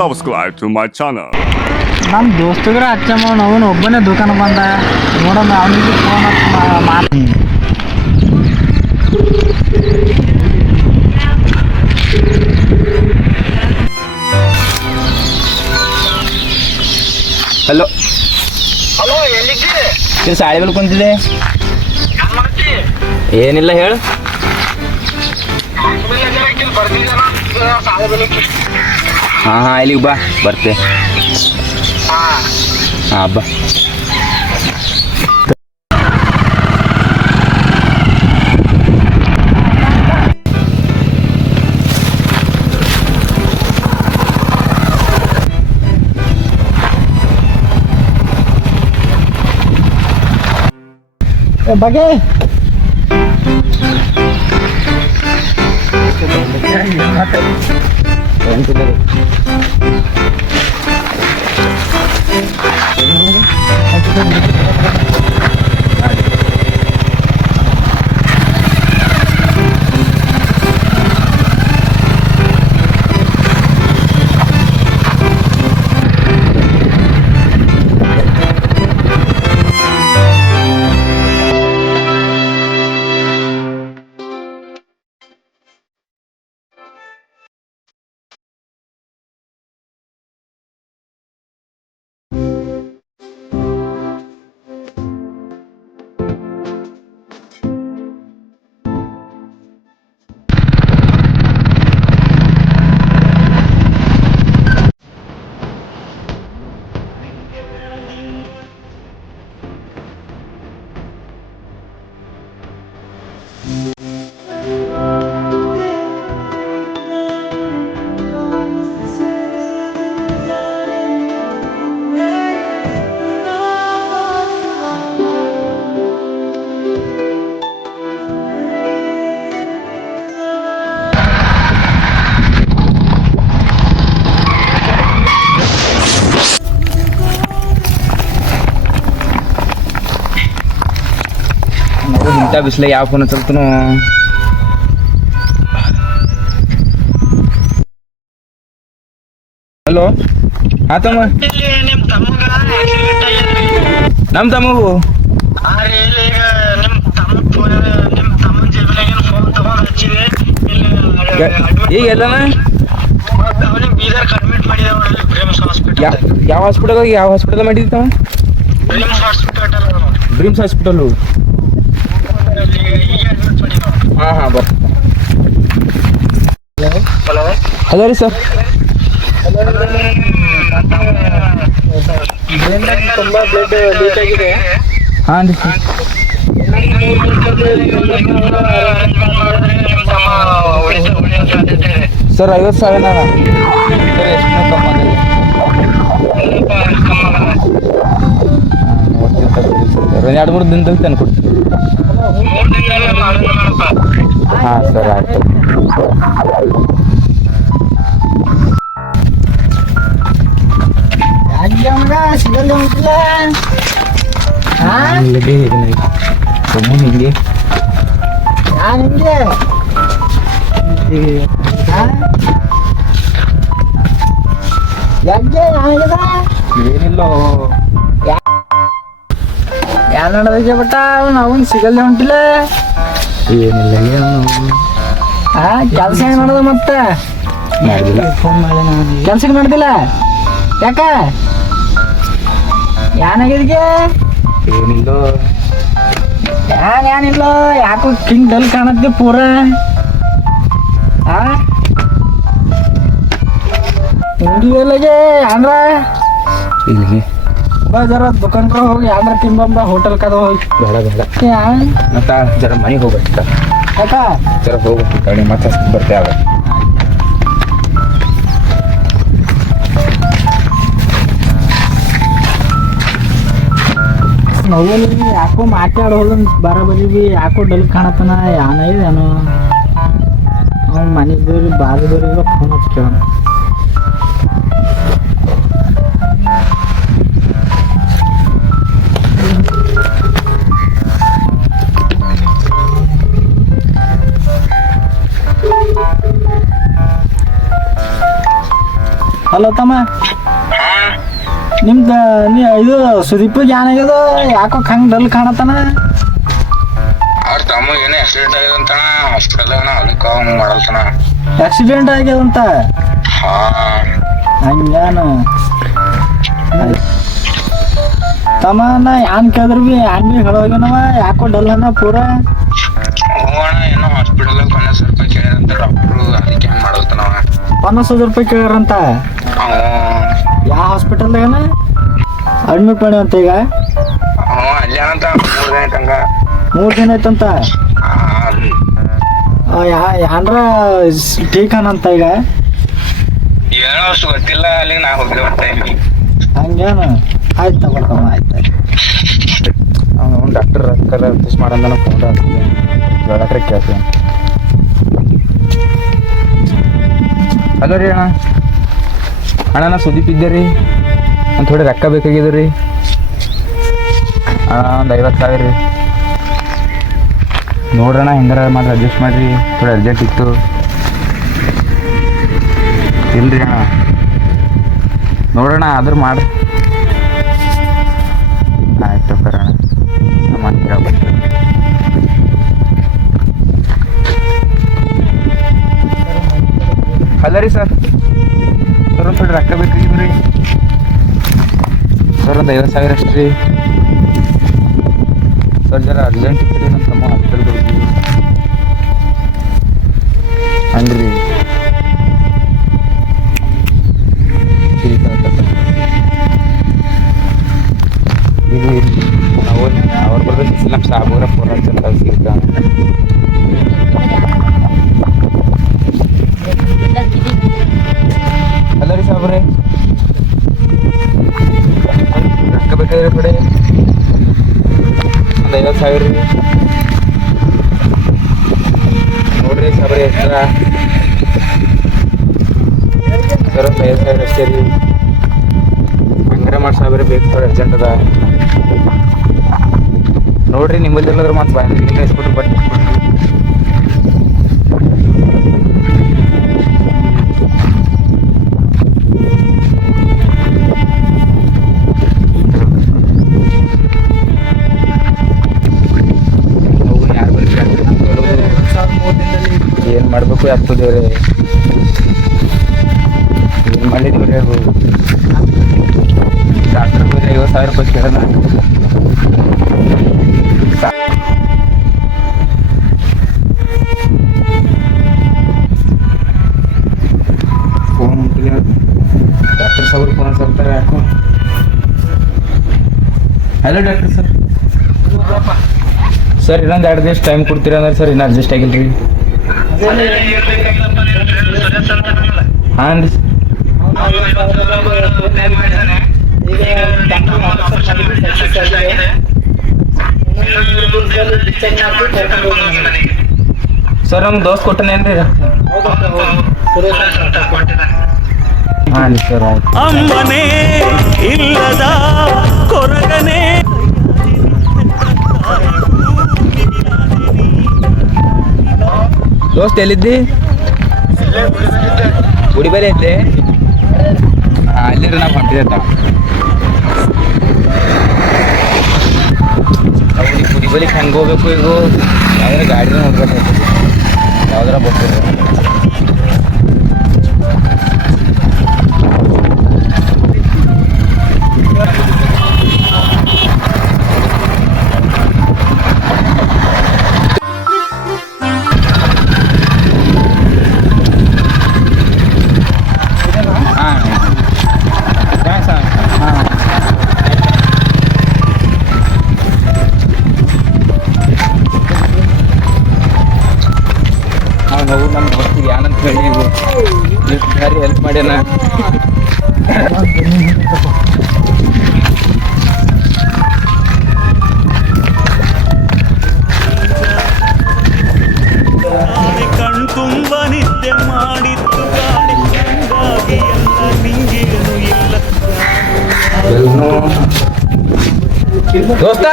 subscribe to my channel. ನಮ್ಮ ದೋಸ್ತಗ್ರ ಹಚ್ಚಮ್ಮ ಅವನು ಒಬ್ಬನೇ ದುಕಾನ ಬಂದ ನೋಡಮ್ಮ ಅವನಿಗೆ ಫೋನ್ ಮಾಡಿ ಹಲೋ ಹಲೋ ಎಲ್ಲಿದ್ದೀರಿ? ಇದು ಸಾಳಿ ಬಲ್ ಕುಂತಿದೆ. ಏನ್ ಮಾಡ್ತಿ? ಏನಿಲ್ಲ ಹೇಳು. ಬರ್ತಿದ್ದಾನ ಸಾಲ ಬೆಳಕ್ಕೆ. ಹಾಂ ಇಲ್ಲಿಗೆ ಬಾ ಬರ್ತೆ. ಹಾಂ ಬಾ. ಬಗ್ಗೆ ಇಂಥ ಬಿಸಿಲ ಯಾವ ಫೋನ್ ಹಚ್ಚಲ್ತನು. ಹಲೋ ಹಾಂ ತಮ್ಮ. ನಿಮ್ ತಮ್ಮಗ ಆಕ್ಸಿಡೆಂಟ್ ಆಗೈತ್ರಿ. ನಮ್ಮ ತಮ್ಮಗೂ ನಿಮ್ ತಮ್ಮನ ಜೇಬಿನಾಗ ಫೋನ್ ತಗೊಂಡ್ ಹಚ್ಚಿದೆ. ಈಗ ಎಲ್ಲನ ಅವನಿಗೆ ಬೀದರ್ ಅಡ್ಮಿಟ್ ಮಾಡಿದ ನೋಡ್ರಿ ಬ್ರಿಮ್ಸ್ ಹಾಸ್ಪಿಟಲ್. ಯಾವ ಹಾಸ್ಪಿಟಲ್ ಮಾಡಿದ್ದ ತಾವ? BRIMS hospital dreams hospital. ಈಗ ಅಡ್ಮಿಟ್ ಮಾಡಿದ. ಹಾಂ ಬರ್ತ. ಹಲೋ ಹಲೋ ರೀ ಸರ್. ತುಂಬಾ ಬ್ಲಡ್ ಲೀಕ್ ಆಗಿದೆ. ಹಾಂ ರೀ ಸರ್. ಸರ್ 50,000 ಅಣ್ಣ. ಸರ್ ಎಷ್ಟು ಕಮ್ಮಿ ಆಗಲ್ಲ. ನೋಡ್ತೀನಿ ಸರ್ 2-3 ದಿನದಲ್ಲಿ ತಂದು ಕೊಡ್ತೀನಿ. ಹಾಂ ಸರ್ ಆಯ್ತು. ಸಿಗಲ್ಲ ಉಂಟಿಲ್ಲ ಸುಮ್ಮನೆ ಹಿಂಗೆ ನಾನು ಹಿಂಗೆ ಯಾಕೆ ನಾನಿದ ಏನಿಲ್ಲ. ಯಾರು ನಡೆದ ಬಟ್ಟ ಅವನ್ ಸಿಗಲ್ಲ ಉಂಟಿಲ್ಲ. ಏನಿಲ್ಲ ಕೆಲಸ ಹೆಂಗ್ ನೋಡದ ಮತ್ತೆ ಮಾಡಿಲ್ಲ. ಫೋನ್ ಮಾಡಿ ಕೆಲ್ಸಕ್ಕೆ ನೋಡ್ದಿಲ್ಲ ಯಾಕ ಏನಾಗಿದ್ಗೆ? ಏನಿಲ್ಲ. ಏನಿಲ್ಲ ಯಾಕೋ ಕಿಂಗ್ ಡಲ್ ಕಾಣತ್ತೆ ಪೂರ. ಹಿಂಗಿಲ್ಲಗೆ ಅಂದ್ರ ಇಲ್ಲಿಗೆ ಜರ ದುಕಾನ್ಕ ಹೋಗಿ ಅಂದ್ರ ತಿಂಬಂಬ ಹೋಟೆಲ್ ಕದ ಹೋಗಿ ಬೇಡ ಮತ್ತೆ ಜರ ಮನೆಗೆ ಹೋಗ್ಬೇಕು. ಯಾಕ ಜರ ಹೋಗ್ಬೇಕು ಕಡೆ ಮತ್ತೆ ಬರ್ತೇವೆ. ನಾವು ಯಾಕೋ ಮಾತಾಡೋದು ಬರಬರಿ ಬಿ ಯಾಕೋ ಡಲ್ ಕಾಣತನ ಏನೇನೋ ಅವ್ನ ಮನೆದವ್ರಿ ಬಾಜುದವ್ರಿಗೆ ಫೋನ್ ಹಚ್ಚಿ ಕೇಳೋಣ. ಹಲೋ ತಮ್ಮ ಹಾ ನಿಮ್ದು ಇದು ಸುದೀಪಿಗೆ ಏನಾಗ್ಯದ ಯಾಕೋ ಹಂಗೆ ಡಲ್ ಕಾಣತ್ತಾನ. ಅವ್ರ ತಮ್ಮ ಏನೋ ಆಕ್ಸಿಡೆಂಟ್ ಆಗ್ಯದಂತಣ ಹಾಸ್ಪಿಟಲ್ ಹೊಲಕ್ಕ ಹಂಗ್ ಮಾಡಲ್ತನ. ಆಕ್ಸಿಡೆಂಟ್ ಆಗ್ಯದಂತ ಹಾ ಹಂಗೇನು ತಮ್ಮ ನಾ ಏನ್ ಕೇಳಿದ್ರು ಭೀ ಏನ್ ಭೀ ಹೇಳೋಗಿನವ ಯಾಕೋ ಡಲ್ ಅನ್ನ ಪೂರ. ಹೋಗೋಣ ಏನೋ ಹಾಸ್ಪಿಟಲ್ ಕೊನೆ ಸ್ವಲ್ಪ ಕೇಳಿದಂತ ಡಾಕ್ಟ್ರು ಅದಕ್ಕೆ ಹಂಗ್ ಮಾಡಲ್ತನವ. 50,000 ರೂಪಾಯಿ ಕೇಳ್ಯಾರಂತ. ಯಾವ ಹಾಸ್ಪಿಟಲ್ದಾಗನ ಅಡ್ಮಿಟ್ ಮಾಡಿ ಅಂತ ಈಗ ಅಲ್ಲಿ ಏನಂತ 3 ದಿನ ತನಕ 3 ದಿನ ಆಯ್ತಂತ. ಏನ್ರ ಟೀಕ್ ಅನಂತ ಈಗ ಏನೋ ಅಷ್ಟು ಗೊತ್ತಿಲ್ಲ ಅಲ್ಲಿ ನಾ ಹೋಗಿ ಬರ್ತಾ ಇದ್ವಿ. ಹಂಗೇನು ಆಯ್ತು ತಗೋತಮ್ಮ ಆಯ್ತು. ಅವ್ನು ಡಾಕ್ಟರ್ ರೊಕ್ಕ ಟೆಸ್ಟ್ ಮಾಡಂದ ಫೋನ್ ಹೇಳಕ್ರೆ ಕೇಳ್ತೀನಿ. ಹಲೋ ರೀ ಅಣ್ಣ. ಅಣ್ಣ ನಾ ಸುದೀಪ್ ಇದ್ದೆ ರೀ. ಒಂದು ಥೋಡೆ ರೊಕ್ಕ ಬೇಕಾಗಿದ್ದು ರೀ ಅಣ್ಣ. ಒಂದು 50,000 ರೀ ನೋಡ್ರಣ್ಣ ಹೆಂಗಾರ ಮಾಡಿ ಅಡ್ಜಸ್ಟ್ ಮಾಡಿರಿ. ಥೋಡೆ ಅರ್ಜೆಂಟ್ ಇತ್ತು. ಇಲ್ರಿ ಅಣ್ಣ ನೋಡೋಣ ಆದ್ರೂ ಮಾಡ್ರಿ. ಆಯ್ತು ಬರೋಣ ನಮ್ಮ ಕೇಳ್ಬೇಕು. ಅಲ್ಲ ರೀ ಸರ್ ಒಂದು ಥೋಡೆ ರೊಕ್ಕ ಬೇಕಾಗಿದ್ದು ರೀ ಸರ್. ಒಂದು 50,000 ಅಷ್ಟು ರೀ ಸರ್. ಜರ ಅರ್ಜೆಂಟ್ ಇತ್ತು ರೀ. ನಮ್ಮ ತಮ್ಮ ಹಾಸ್ಪಿಟಲ್ಗೆ ಹೋಗಿದ್ವಿ ಹಂಗ್ರಿ. ಇದು ಅವ್ರ ಬರ್ಬೇಕು ನಮ್ಮ ಸಾಬೂರ ಫೋನ್ ಹಚ್ಚಂತ ಸಿಗ್ತಾನೆ. ಅಲ್ಲ ರೀ ಸಾಬ್ರೆ ರೊಕ್ಕ ಬೇಕಾದ್ರೆ ಕಡೆ ಒಂದು 50,000 ರೀ ನೋಡ್ರಿ ಸಾಬ್ರೆ ಎಷ್ಟ ಸರ್. ಒಂದು 50,000 ಅಷ್ಟೇ ರೀ. ಹಂಗಾರ ಮಾಡಿ ಸಾಬ್ರೆ ಬೇಕು ಸರ್. ಅರ್ಜೆಂಟ್ ಅದ ನೋಡ್ರಿ. ನಿಮ್ಮಲ್ಲಿ ಎಲ್ಲಾದ್ರೂ ಮತ್ತೆ ಬಾಯಿ ಇಸ್ಬಿಟ್ರು ಬಟ್ ಯಾರು ಏನು ಮಾಡಬೇಕು ಆಗ್ತದೇವ್ರಿ. ಏನು ಮಾಡಿದ್ವಿ ಅದು ಡಾಕ್ಟರ್ 50,000 ರೂಪಾಯಿ ಕೇಳೋಣ. ಫೋನ್ ಡಾಕ್ಟರ್ ಸಾಬ್ರು ಫೋನ್ ಹಚ್ತಾರೆ ಯಾಕೋ. Hello doctor sir. ಸರ್ ಇನ್ನೊಂದು 2 ದಿವಸ ಟೈಮ್ ಕೊಡ್ತೀರಾ ಅಂದ್ರೆ ಸರ್ ಇನ್ನೂ ಅಡ್ಜಸ್ಟ್ ಆಗಿಲ್ಲ ರೀ. ಹಾಂ ರೀ ಸರ್. ನಮ್ಮ ದೋಸ್ತ್ ಕೊಟ್ಟನೇನ್ರಿ. ಹಾಂ ರೀ ಸರ್ ಆಯ್ತು. ಅಮ್ಮನೇ ಇಲ್ಲದ ಕೊರಗನೆ ದೋಸ್ತ್ ಎಲ್ಲಿದ್ದಿ? ಗುಡಿ ಬೇರೆ ಐತೆ. ಹಾಂ ಅಲ್ಲಿರಿ ನಾವು ಹೊಂಟಿದ್ದ ಗುಡಿ ಬಲಿಗೆ ಹೆಂಗೆ ಹೋಗ್ಬೇಕು. ಈಗ ಯಾವ್ದಾರ ಗಾಡಿನ ನೋಡ್ಬೇಕು ಯಾವ್ದಾರ ಬರ್ತೀವಿ. ನಾವು ನಮ್ಮ ಗೊತ್ತಿಗೆ ಏನಂತ ಹೇಳಿ ಎಷ್ಟು ಭಾರಿ ಹೆಲ್ಪ್ ಮಾಡ್ಯಾನ. ಕಣ್ ತುಂಬ ನಿದ್ದೆ ಮಾಡಿತ್ತು ಗಾಳಿ ಹಂಗಾಗಿ ಎಲ್ಲ ನಿಂಗೇನು ಇಲ್ಲ. ದೋಸ್ತ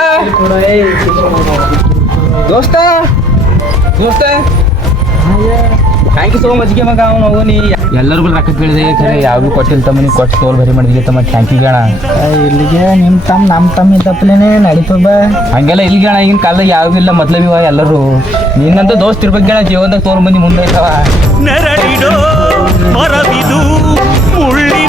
ದೋಸ್ತ ದೋಸ್ತ ಥ್ಯಾಂಕ್ ಯು ಸೋ ಮಚ್ಗೆ ಮಗ ನಾವು ನೀ ಎಲ್ಲರಿಗೂ ರೊಕ್ಕ ಕೇಳಿದೆ ಖರೆ ಯಾವ್ದು ಕೊಟ್ಟಿಲ್ಲ ತಮ್ಮ ನೀ ಕೊಟ್ಟು ತೋಲ್ ಬರಿ ಮಾಡಿದ್ವಿ ತಮ್ಮ ಥ್ಯಾಂಕ್ ಯು ಗಣ ಇಲ್ಲಿಗೆ ನಿಮ್ಮ ನಮ್ಮ ತಪ್ಪಲೇನೆ ನಡೀತದ. ಹಂಗೆಲ್ಲ ಇಲ್ಲಿ ಗಣ ಈಗಿನ ಕಾಲದಾಗ ಯಾವ್ದು ಇಲ್ಲ ಮೊದ್ಲು ಇವ ಎಲ್ಲರೂ ನಿನ್ನಂತ ದೋಸ್ತ್ ಇರ್ಬೇಕು ಗಣ ಜೀವನದಾಗ ತೋಲ್ ಮಂದಿ ಮುಂದೆ ಇರ್ತಾವ. ನೆರಳಿಡೋ ಮರವಿದು ಮುಳ್ಳಿ